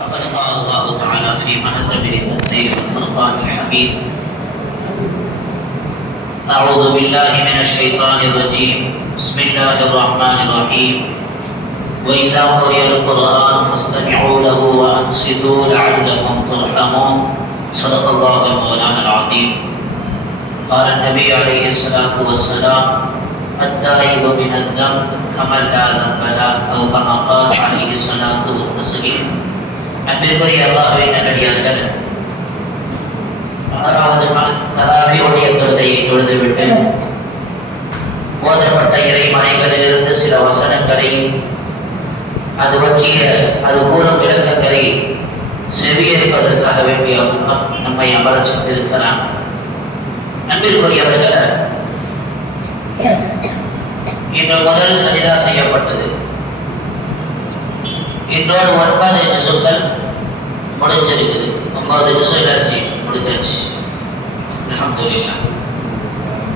فقد قال الله تعالى في محكم التنزيل والفرقان الحميد. أعوذ بالله من الشيطان الرجيم. بسم الله الرحمن الرحيم. وإذا قرئ القرآن فاستمعوا له وأنصتوا لعلكم ترحمون. صدق الله المولانا العظيم. قال النبي عليه الصلاة والسلام التائب من الذنب كمن لا ذنب له أو كما قال عليه الصلاة والتسليم அன்பிற்குரிய அல்லாஹ்வின் நல்லடியார்கள் ஆறாவது நாள் தராவியுடைய தொழுகையை தொழுதுவிட்டு ஓதப்பட்ட இறைமனைகளிலிருந்து சில வசனங்களை அது பற்றிய அது கூறும் விளக்கங்களை செவியேற்பதற்காக வேண்டிய நம்மை அமர செய்திருக்கிறான் அன்பிற்குரியவர்கள் இன்று முதல் சரிதா செய்யப்பட்டது. இன்றோடு ஒன்பது நிசுக்கள் முடிஞ்சிருக்குது ஒன்பது நிசுகள் முடிஞ்சாச்சு முடிஞ்சிருச்சு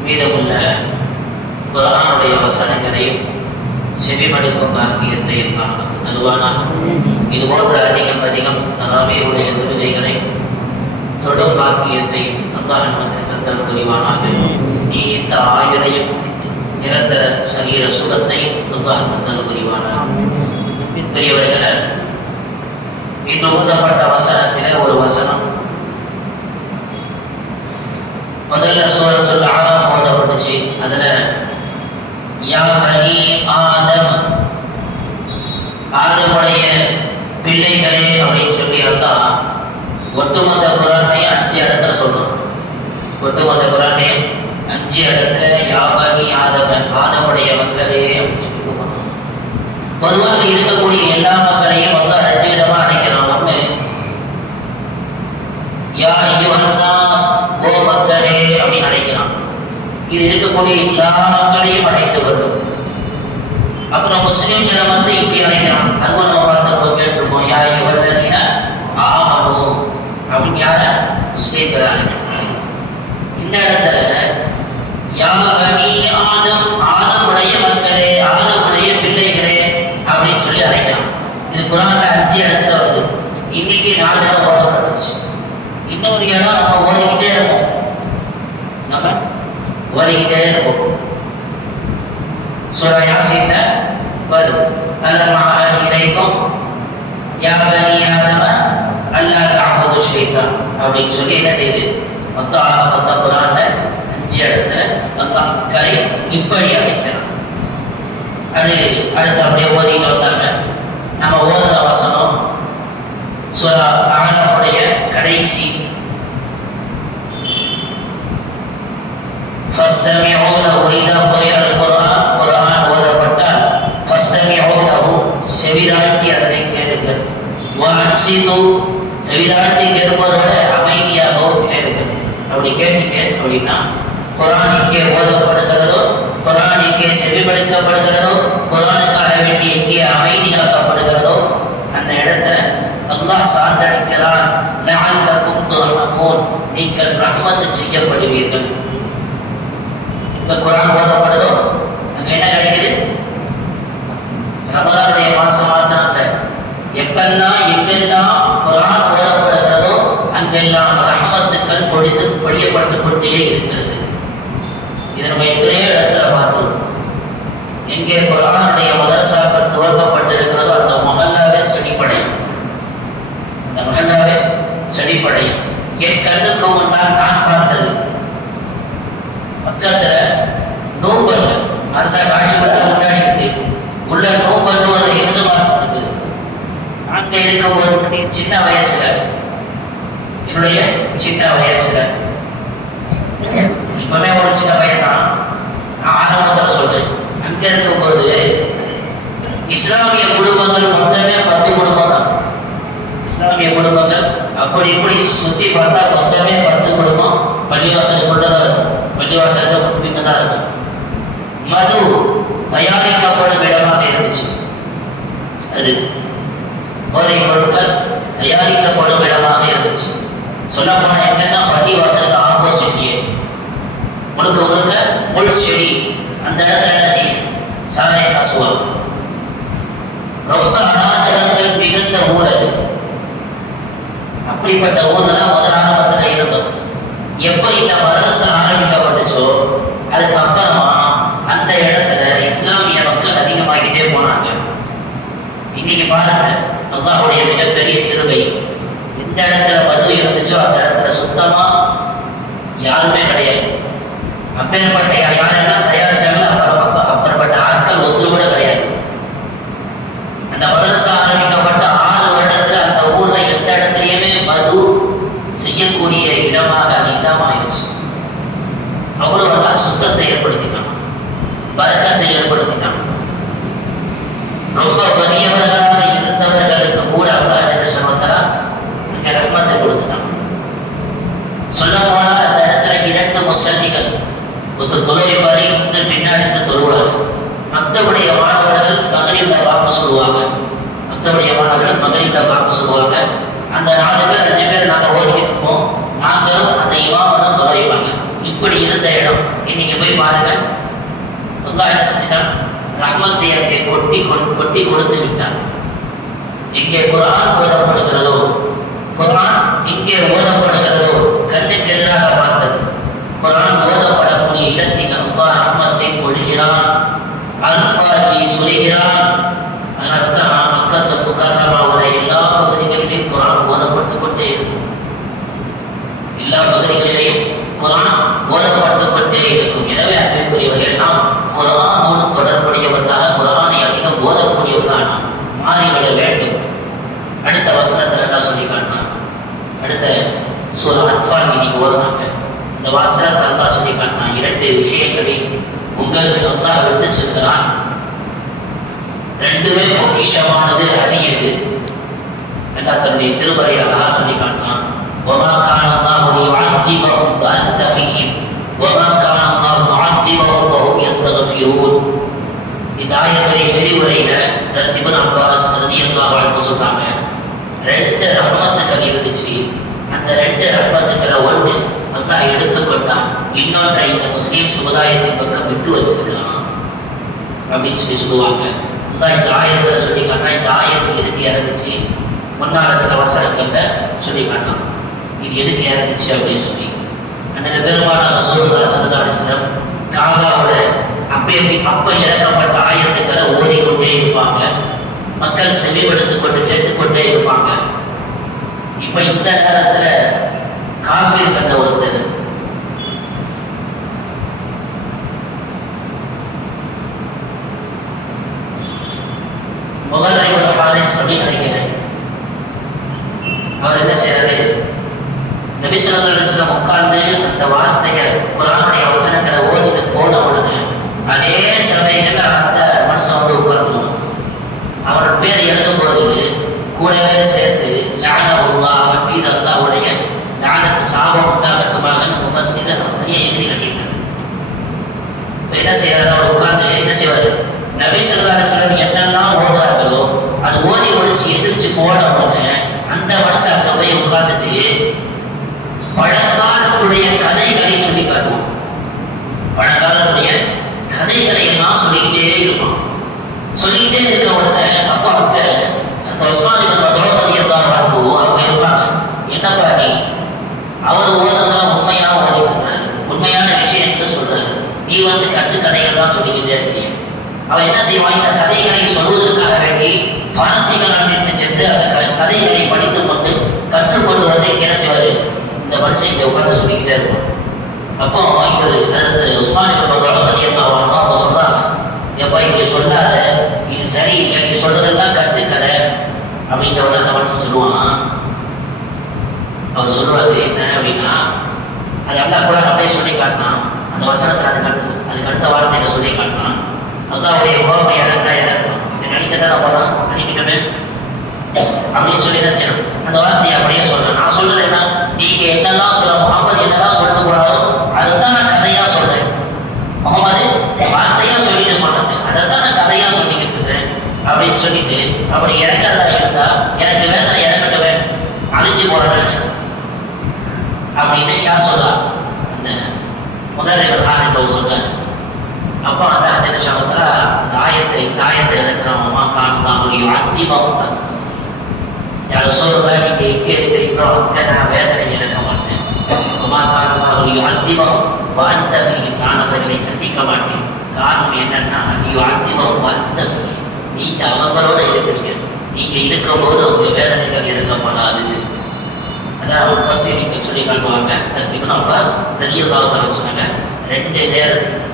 மீதமுள்ள குரானுடைய வசனங்களையும் செவிமடுக்கும் பாக்கியத்தை எல்லாம் நமக்கு தருவானாக. இது போன்ற அதிகம் அதிகம் தலாமையுடைய தொழுகைகளை தொடும் பாக்கியத்தையும் அல்லாஹ் நமக்கு தந்தல் புரிவானாக. நீடித்த ஆயுளையும் நிரந்தர சரீர சுகத்தையும் அல்லாஹ் தந்தல் புரிவானாக. பெரியவர்கள இந்த ஊதப்பட்ட வசனத்திலே ஒரு வசனம் முதல்ல சூரத்துல் ஆராஃப் ஓதப்பட்டுச்சு அதுல யா பனி ஆதம் ஆதமுடைய பிள்ளைகளே அப்படின்னு சொல்லி இருந்தா ஒட்டுமொத்த குரானையும் அஞ்சு இடத்துல சொல்லணும் ஒட்டுமொத்த குரானையும் அஞ்சு இடத்துல யா பனி ஆதமன் ஆதமுடைய மக்களே அப்படின்னு சொல்லி பொதுவாக இருக்கக்கூடிய எல்லா மக்களையும் வந்து ரெண்டு விதமா அழைக்கிறோம் ஒண்ணு யா ஐயுஹன்னாஸ் ஓ மக்களே அப்படின்னு அழைக்கிறான் இது இருக்கக்கூடிய எல்லா மக்களையும் அழைத்து வரும் அப்புறம் முஸ்லிம்களை வந்து இப்படி அழைக்கிறான் அதுவும் நம்ம பார்த்து கேட்டிருப்போம் யா ஐயுஹல்லதீன ஆமனு. அப்படின்னு யார? முஸ்லிம்களை அழைக்கிறான் இந்த இடத்துல யா பனி ஆதம் ஆதமுடைய மக்களே ஆதமுடைய பிள்ளைகளே அப்படின்னு சொல்லி அழைக்கிறான் இது குரான்ல அஞ்சு இடத்துல வருது. இன்னைக்கு நாலு இடம் ஓதப்பட்டுச்சு. இன்னொரு இடம் நம்ம ஓதிக்கிட்டே இருப்போம். நம்ம ஓதிக்கிட்டே இருப்போம் சூரா யாசித்த வருது. அலம் அஹல் இலைக்கும் அல்லா தஅபுது ஷைத்தான் அப்படின்னு சொல்லி என்ன செய்யுது மொத்த மொத்த குரான்ல அஞ்சு இடத்துல மக்களை இப்படி அழைக்கிறான் அது அடுத்து அப்படியே ஓதிட்டு வந்தாங்க. நம்ம ஓதுன வசனம் சுரா ஆராஃபுடைய கடைசி செவிதாட்டி அதனை கேளுங்கள் செவிதாட்டி கேட்பவர்களை அமைதியாகவும் கேளுங்கள் அப்படி கேட்டீங்க அப்படின்னா குரான் இங்கே ஓதப்படுகிறதோ குரான் இங்கே செவிமடுக்கப்படுகிறதோ குரானுக்காக வேண்டிய இங்கே அமைதி அந்த இடத்துல அல்லாஹ் சார்ந்தடிக்கிறான் நீங்கள் ரஹ்மத்து செய்யப்படுவீர்கள் இந்த குரான் ஓதப்படுதோ? அங்க என்ன கிடைக்குது? ரமதானுடைய மாசம் மாத்திரம் இல்லை எப்பெல்லாம் எங்கெல்லாம் குரான் ஓதப்படுகிறதோ அங்கெல்லாம் ரஹமத்துக்கள் பொழிந்து பொழியப்பட்டு கொண்டே இருக்கிறது. இதை நம்ம எத்தனையோ இடத்துல பார்த்துருக்கோம் எங்கே குரானுடைய மதரசாக்கள் துவக்கப்பட்டிருக்கிறதோ அந்த மகல்லாவே செடிப்படையும் அந்த மகல்லாவே செடிப்படையும் என் கண்ணுக்கு முன்னால் நான் பார்த்தது பக்கத்தில் அரசா காட்சி முன்னாடி இருக்கு உள்ள நோம்பல் ஒரு இருந்து மாசம் இருக்கு அங்க இருக்கும் ஒரு சின்ன வயசுல என்னுடைய சின்ன வயசுல இப்பவே ஒரு சின்ன பையன் தான் நான் ஆரம்பத்தில் சொல்றேன். அங்க இருக்கும்போது இஸ்லாமிய குடும்பங்கள் மொத்தமே பத்து குடும்பம் தான் இஸ்லாமிய குடும்பங்கள் அப்படி இப்படி சுத்தி பார்த்தா மொத்தமே பத்து குடும்பம். பள்ளிவாசலுக்குள்ளதான் இருக்கும். பள்ளிவாசலுக்கு பின்னதான் இருக்கும். மது தயாரிக்கப்படும் இடமாக இருந்துச்சு. அது போதைப் பொருட்கள் தயாரிக்கப்படும் இடமாக இருந்துச்சு. சொல்ல போனா என்னன்னா பள்ளிவாசலுக்கு ஆப்போசிட்லயே முழுக்க முழுக்க முள் செடி. அந்த இடத்துல என்ன செய்யும் சாதனை காசுவாங்க ரொம்ப அநாகரங்கள் மிகுந்த ஊர் அது. அப்படிப்பட்ட ஊர்ல தான் முதல் ஆரம்பத்துல இருந்தோம் எப்ப இந்த மதரசா அதுக்கு அப்புறமா அந்த இடத்துல இஸ்லாமிய மக்கள் அதிகமாகிட்டே போனாங்க இன்னைக்கு அல்லாஹுடைய மிகப்பெரிய கிருபை. எந்த இடத்துல மது இருந்துச்சோ அந்த இடத்துல சுத்தமா யாருமே கிடையாது. அப்பேற்பட்ட யா- யாரெல்லாம் தயாரிச்சாங்களோ அப்புறம் அப்புறப்பட்ட ஆட்கள் ஒன்று கூட கிடையாது அந்த மதரசா ஆரம்பிக்கப்பட்ட ஆறு வருடத்துல அந்த ஊர்ல எந்த இடத்துலயுமே மது செய்யக்கூடிய இடமாக அது இல்லாம ஆயிடுச்சு அவ்வளவு நல்லா சுத்தத்தை ஏற்படுத்திட்டான் பறக்கத்தை ஏற்படுத்திட்டான் ரொம்ப வறியவர்களாக இருந்தவர்களுக்கு கூட அல்லாஹ் என்ன சொல்வதா இங்க ரஹ்மத்தை கொடுத்துட்டான் சொல்ல போனால் அந்த இடத்துல இரண்டு முசல்லிகள் ஒருத்தர் தொழுவைப்பாரி ஒருத்தர் பின்னாடி இருந்து தொழுவார் மற்றபடிய மாணவர்கள் மகளிர்ல வாக்கு சொல்லுவாங்க. மற்றபடிய மாணவர்கள் மகளிர்ல வாக்கு சொல்லுவாங்க. அந்த நாலு பேர் அஞ்சு பேர் நாங்கள் ஓதிக்கிட்டு இருப்போம். நாங்களும் அந்த இமாமனும் தொலைவாங்க. இப்படி இருந்த இடம். இன்னைக்கு போய் பாருங்க. அல்லாஹ் என்ன செஞ்சுட்டான்? ரஹ்மத்தை அங்கே கொட்டி கொட்டி கொடுத்து விட்டான். இங்கே குரான் ஓதப்படுகிறதோ குரான் இங்கே ஓதப்படுகிறதோ கண்ணுக்கு எதிராக பார்த்தது. குரான் ஓதப்படக்கூடிய இடத்தில் அல்லாஹ் ரஹ்மத்தை பொழிகிறான் அல்பாரி சொல்கிறான் அதனால தான் மக்கத்து முகர்ணமாவுடைய எல்லா பகுதிகளிலும் குரான் ஓதப்பட்டு கொண்டே இருக்கும் எல்லா பகுதிகளிலேயும் குரான் ஓதப்பட்டு கொண்டே இருக்கும் எனவே அன்பிற்குரியவர்கள் நாம் குரானோடு தொடர்புடையவர்களாக குரானை அதிகம் ஓதக்கூடியவர்களாக நாம் மாறிவிட வேண்டும் அடுத்த வசனத்தில் என்ன சொல்லி காட்டினான் அடுத்த சூர அன்பால் இன்னைக்கு ஓதுனாங்க இந்த வாசனத்தை அல்லா சொல்லி காட்டினான் இரண்டு விஷயங்களை உங்களுக்கு அல்லாஹ் விட்டு செல்கிறான் ரெண்டுமே பொக்கிஷமானது அரியது அல்லாஹ் தன்னுடைய திருமறை அழகா சொல்லி காட்டினான் وما كان الله ليعذبهم وانت فيهم وما كان الله معذبهم وهم يستغفرون இந்த ஆயத்துடைய விரிவுரையில ரத்திபன் அப்பாஸ் ரதியல்லாஹு அன்ஹு சொல்றாங்க ரெண்டு ரஹ்மத்துக்கள் இருந்துச்சு அந்த ரெண்டு ரஹ்மத்துக்களை ஒன்று அல்லாஹ் எடுத்துக்கொண்டான் இன்னொன்றை இந்த முஸ்லீம் சமுதாயத்தின் பக்கம் விட்டு வச்சிருக்கிறான் அப்படின்னு சொல்லி சொல்லுவாங்க அல்லாஹ் இந்த ஆயத்துல சொல்லி காட்டினா இந்த ஆயத்து எதுக்கு இறங்குச்சு முன்னால சில வசனங்கள்ல சொல்லி காட்டலாம் இது எதுக்கு இறங்குச்சு அப்படின்னு சொல்லி. அண்ணன் பெருமான ரசூலுல்லாஹி ஸல்லல்லாஹு அலைஹி காபாவோட அப்பே அப்ப இறக்கப்பட்ட ஆயத்துக்களை ஓடிக்கொண்டே இருப்பாங்க. மக்கள் செவிமடுத்து கொண்டு கேட்டுக்கொண்டே இருப்பாங்க. இப்ப இந்த நேரத்துல காஃபிர் கண்ட ஒருத்தர் முதல்ல சொல்லி நினைக்கிறேன் அவர் என்ன செய்யறாரு நபி ஸல்லல்லாஹு உட்கார்ந்து அந்த வார்த்தையை குரானுடைய வசனங்களை ஓதிட்டு போன உடனே அதே சபைகள் அந்த மனுஷன் வந்து உட்கார்ந்துருவான். அவர் பேர் எழுதும் போது கூடவே சேர்த்து லானவுல்லா அவன் மீது அல்லாஹ்வுடைய ஞானத்தை சாபம் உண்டாகட்டுமாக முஃபஸ்ஸிர் அவர் தனியா எழுதி என்ன செய்யறாரு அவர் உட்கார்ந்து என்ன செய்வாரு? நபி ஸல்லல்லாஹு என்னெல்லாம் ஓதுறாங்களோ அது ஓதி முடிச்சு எந்திரிச்சு போன உடனே அந்த மனசு அந்த போய் உட்கார்ந்துட்டு பழங்காலத்துடைய கதைகளை சொல்லி காட்டுவோம் பழங்காலத்துடைய கதைகளை எல்லாம் சொல்லிக்கிட்டே இருக்கும் சொல்லிக்கிட்டே இருக்க உடனே அப்பா அங்க அந்த உஸ்மான் இவன் மதோபதி எல்லாம் அவங்க இருப்பாங்க. என்னப்பா நீ? அவர் ஓதுறதெல்லாம் உண்மையா ஓதிக்கிறார் உண்மையான விஷயத்தை சொல்றாரு. நீ வந்து கட்டு கதைகள்லாம் சொல்லிக்கிட்டே இருக்கீங்க. அவன் என்ன செய்வான்? இந்த கதைகளை சொல்வதற்காக வேண்டி பாரசீகளால் இருந்து சென்று அந்த க- கதைகளை படித்துக் கொண்டு கற்றுக்கொண்டு வந்து இங்க என்ன செய்வாரு? இந்த மனுஷன் இங்கே உட்காந்து சொல்லிக்கிட்டே இருப்பான். அப்போ இவர் அதாவது உஸ்மான் தனியத்தான் வரணும் அவங்க சொல்றாங்க எப்பா இப்படி சொல்லாத இது சரி இல்லை நீ சொல்றதெல்லாம் கட்டுக்கதை அப்படின்ற உடனே அந்த மனுஷன் சொல்லுவான். அவர் சொல்லுவாரு என்ன அப்படின்னா அது அல்லா கூட அப்படியே சொல்லி காட்டினான் அந்த வசனத்தை அதுக்கு அடுத்து அதுக்கு அடுத்த வார்த்தையில சொல்லி காட்டினான் அல்லாவுடைய கோபம் இறந்தா இறக்கணும் இது நடிக்கத்தானே போறான் நடிக்கட்டுமே அப்படின்னு சொல்லி என்ன செய்யணும் அந்த வார்த்தையை அப்படியே சொல்றேன் நான் சொல்றது என்ன நீங்க என்னெல்லாம் சொல்ல முகமது என்னெல்லாம் சொல்லிட்டு போறாரோ அதுதான் நான் கதையா சொல்றேன் முகமது வார்த்தையா சொல்லிட்டு போனது அதை நான் கதையா சொல்லிக்கிட்டு இருக்கேன் அப்படின்னு சொல்லிட்டு அப்படி இறக்கிறதா இருந்தா எனக்கு வேதனை இறக்கட்டுமே அழிஞ்சு போறேன் அப்படின்னு யார் சொல்றா அந்த முதல் இவர் ஹாரிஸ் சொல்றாரு அப்ப அந்த அஜன சமத்துல அந்த ஆயத்தை இந்த ஆயத்தை இருக்கிறவமா காண்தான் அத்திமம் யார் சொல்றதா நீங்க எங்க இருக்கிறீங்களோ அங்க நான் வேதனை இழக்க மாட்டேன். உமாக்காரமாக அந்திமம் வாழ்ந்த நான் அவர்களை கண்டிக்க மாட்டேன். காரணம் என்னன்னா நீ அந்திமம் வாழ்ந்த சொல்லி நீங்க அவங்களோட இருக்கிறீங்க. நீங்க இருக்கும்போது உங்க வேதனைகள் இருக்கப்படாது அதான் முஃபஸிரிங்க சொல்லி காட்டுவாங்க. அதுக்கு இப்னு அப்பாஸ் ரலியல்லாஹு சொன்னாங்க ரெண்டு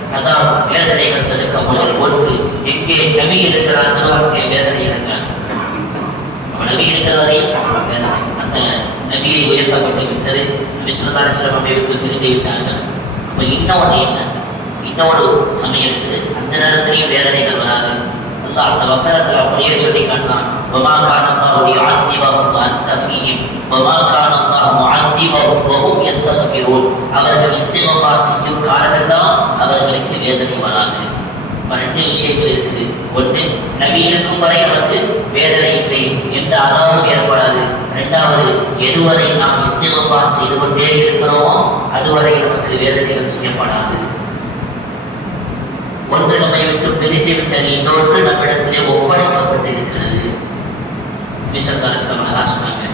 நேர் அதான் வேதனைகள் தடுக்கப்படும் ஒன்று எங்கே நபி இருக்கிறார்களோ அங்கே வேதனை இருக்காது அவன் நபி இருக்கிறவரை வேதனை அந்த நபியை உயர்த்தப்பட்டு விட்டது நபி ஸல்லல்லாஹு அலைஹி வஸல்லம் நம்மை விட்டு பிரிந்து விட்டார்கள் அப்ப இன்னொன்று என்ன இன்னொரு சமயம் இருக்குது அந்த நேரத்திலையும் வேதனைகள் வராது அல்லாஹ் அந்த வசனத்துல அப்படியே சொல்லி காட்டினான் وما كان الله ليعذبهم وانت فيهم وما كان الله معذبهم وهم يستغفرون அவர்கள் இஸ்திக்ஃபார் செய்யும் காலமெல்லாம் அவர்களுக்கு வேதனை வராது ரெண்டு விஷயங்கள் இருக்குது. ஒன்று நபி இருக்கும் வரை நமக்கு வேதனை இல்லை. எந்த அதாவும் ஏற்படாது. இரண்டாவது எதுவரை நாம் இஸ்திக்ஃபார் செய்து கொண்டே இருக்கிறோமோ அதுவரை நமக்கு வேதனைகள் செய்யப்படாது. ஒன்று நம்மை விட்டு பிரித்து விட்டது இன்னொன்று நம்மிடத்திலே ஒப்படைக்கப்பட்டு இருக்கிறது சொன்னாங்க.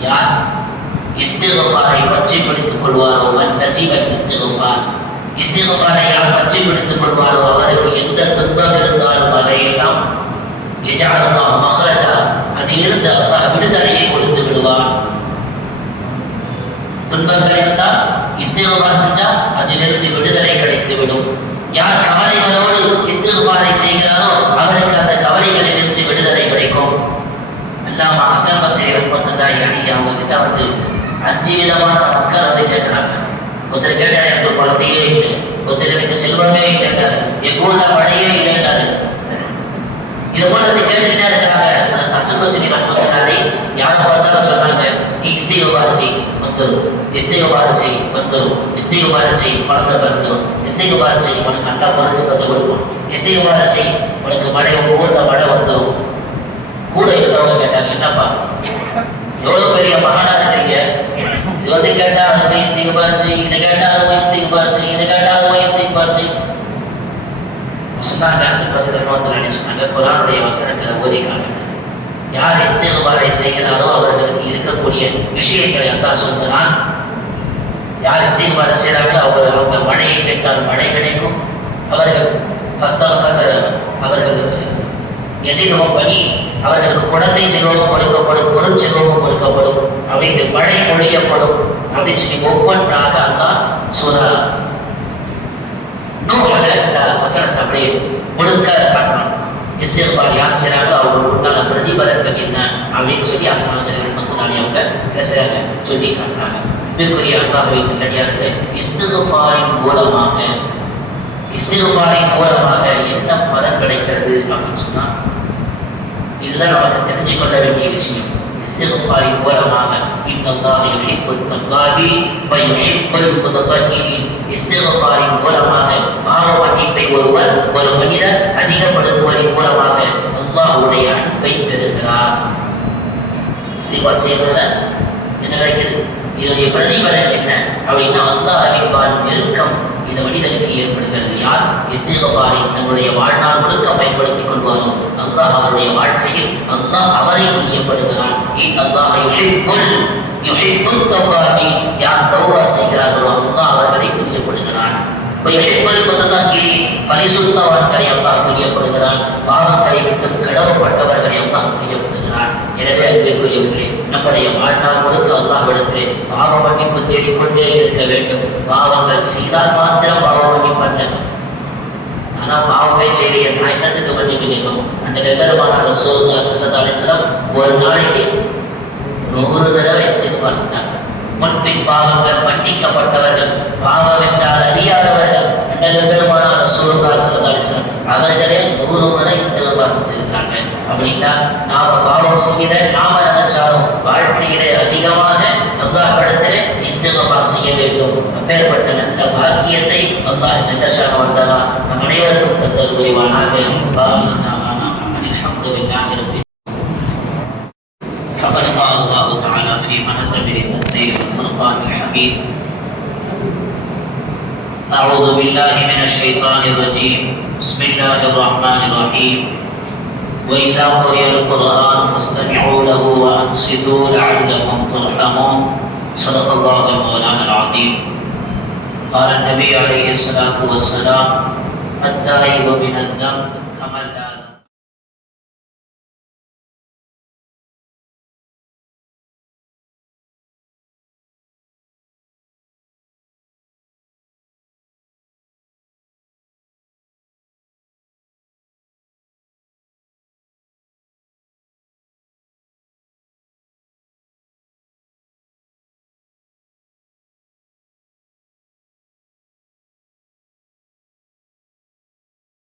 யார் இஸ்திகுபாரை பற்றி படித்துக் கொள்வாரோ? மன் நசீபன் இஸ்திகுபார் இஸ்திகுபாரை யார் பற்றி பிடித்துக் கொள்வாரோ அவருக்கு எந்த துன்பம் இருந்தாலும் அதையெல்லாம் எஜாலுல்லாஹ் மஹ்ரஜா அதிலிருந்து அப்பா விடுதலையை கொடுத்து விடுவார் துன்பங்கள் இருந்தால் இஸ்திகுபார் செஞ்சா அதிலிருந்து விடுதலை கிடைத்து விடும் யார் கவலைகளோடு இஸ்திகுபாரை செய்கிறாரோ அவருக்கு அந்த கவலைகளிலிருந்து விடுதலை கிடைக்கும். அல்லாம ஹசன் பசரி ரஹ்மத்துல்லாஹி அவங்க கிட்ட வந்து அஞ்சு விதமான மக்கள் வந்து கேட்கிறாங்க. ஒருத்தர் கேட்டா எனக்கு குழந்தையே இல்லை. ஒருத்தர் எனக்கு செல்வமே இல்லைன்றாரு என் ஊர்ல மழையே இல்லைன்றாரு இது போல வந்து கேட்டுட்டே இருக்கிறாங்க. அந்த ஹசன் பசரி ரஹ்மத்துல்லாஹி யாரை பார்த்தாலும் சொன்னாங்க நீ இஸ்திகுபார் செய் வந்துடும் இஸ்திகுபார் செய் வந்துடும் இஸ்திகுபார் செய் குழந்தை பிறந்துடும் இஸ்திகுபார் உனக்கு அண்டா பொறிச்சு கற்றுக் கொடுக்கும் இஸ்திகுபார் உனக்கு மழை உங்க ஊர்ல மழை வந்துடும் கூட இருக்கிறவங்க கேட்டாங்க என்னப்பா? எவ்வளவு பெரிய மகானா இருக்கீங்க? இது வந்து கேட்டா அது போய் இஸ்திகுபார் செய் இதை கேட்டால் அது போய் இஸ்திகுபார் செய் இதை கேட்டாலும் அது போய் இஸ்திகுபார் செய் சொன்னாங்க அன்சர் பசங்க நோத்துல சொன்னாங்க குரானுடைய வசனங்களை ஓதி யார் இஸ்திகுபாரை செய்கிறாரோ அவர்களுக்கு இருக்கக்கூடிய விஷயங்களை அல்லாஹ் சொல்கிறான் யார் இஸ்திகுபாரை செய்கிறார்களோ அவர் அவங்க மழையை கேட்டால் மழை கிடைக்கும் அவர்கள் ஃபஸ்தாக அவர்கள் எசிதமும் பணி அவர்களுக்கு குழந்தை செல்வமும் கொடுக்கப்படும் பொருள் செல்வமும் கொடுக்கப்படும் அப்படின்னு மழை பொழியப்படும் அப்படின்னு சொல்லி ஒவ்வொன்றாக அல்லா சொல்றார் நூலை இந்த வசனத்தை அப்படியே முழுக்க காட்டணும் இஸ்திஃபார் யார் செய்றாங்களோ அவங்களுக்கு உண்டான பிரதிபலன்கள் என்ன அப்படின்னு சொல்லி அசனம் செய்யணும் அவங்க பேசுறாங்க சொல்லி காட்டுறாங்க. இதற்குரிய அல்லாஹின் நல்லடியார்களே இஸ்திஃபாரின் மூலமாக இஸ்திருபாரின் மூலமாக என்ன பலன் கிடைக்கிறது அப்படின்னு சொன்னா இதுதான் நமக்கு தெரிஞ்சு கொள்ள வேண்டிய விஷயம். இஸ்திருபாரின் மூலமாக இன்னல்லாஹ் யுஹிப்புத் தவ்வாபீன் வ யுஹிப்புல் முத்தஹிரீன் மூலமாக பாவ மன்னிப்பை ஒருவர் ஒரு மனிதர் அதிகப்படுத்துவதன் மூலமாக அல்லாஹுடைய அன்பை பெறுகிறார். இஸ்திஃபார் செய்வதால என்ன கிடைக்கிறது இதனுடைய பிரதிபலன் என்ன? அப்படின்னா அல்லாஹ்வின் பால் நெருக்கம். இந்த மனிதனுக்கு ஏற்படுகிறது. யார்? இஸ்னேகாரை தன்னுடைய வாழ்நாள் முழுக்க பயன்படுத்திக் கொள்வாரோ அல்லாஹ் அவருடைய வாழ்க்கையில் அல்லாஹ் அவரை முன்னியப்படுகிறான் யார் கௌரா செய்கிறார்களோ அல்லாஹ் அவர்களை முன்னியப்படுகிறான் பரிசுத்தவான்களை அல்லாஹ் புரியப்படுகிறான் பாவங்களை விட்டு கடவுப்பட்டவர்களை அல்லாஹ் புரியப்படுகிறான் எனவே அன்பிற்குரியவர்களே நம்முடைய வாழ்நாள் முழுக்க அல்லாவிடத்திலே பாவ மன்னிப்பு தேடிக்கொண்டே இருக்க வேண்டும். பாவங்கள் செய்தால் மாத்திரம் பாவ மன்னிப்பு ஆனா பாவமே செய்யலையே நான் என்னத்துக்கு மன்னிப்பு கேட்கும் அந்த வெவ்வேறுமான ரசோல்லா சல்லா அலிஸ்லாம் ஒரு நாளைக்கு நூறு தடவை இஸ்திஃபார் முன்பின் பாவங்கள் மன்னிக்கப்பட்டவர்கள். பாவம் என்றால் அறியாதவர்கள். அண்ணல் பெருமானா ரசூலுல்லா அவர்களே நூறு முறை இஸ்திக்பார் செஞ்சிருக்காங்க அப்படின்னா நாம பாவம் செய்யல நாம நினைச்சாலும் வாழ்க்கையிலே அதிகமாக அல்லாஹ்விடத்திலே இஸ்திக்பார் செய்ய வேண்டும். அப்பேற்பட்ட நல்ல பாக்கியத்தை அல்லாஹ் ஜல்லஷானு வந்தாலா நம் அனைவருக்கும் தந்தல் புரிவானாக. الحميد أعوذ بالله من الشيطان الرجيم. بسم الله الرحمن الرحيم. وإذا قرئ القرآن فاستمعوا له وأنصتوا لعلكم ترحمون. صدق الله المولانا العظيم. قال النبي عليه الصلاة والسلام التائب من الذنب كمن لا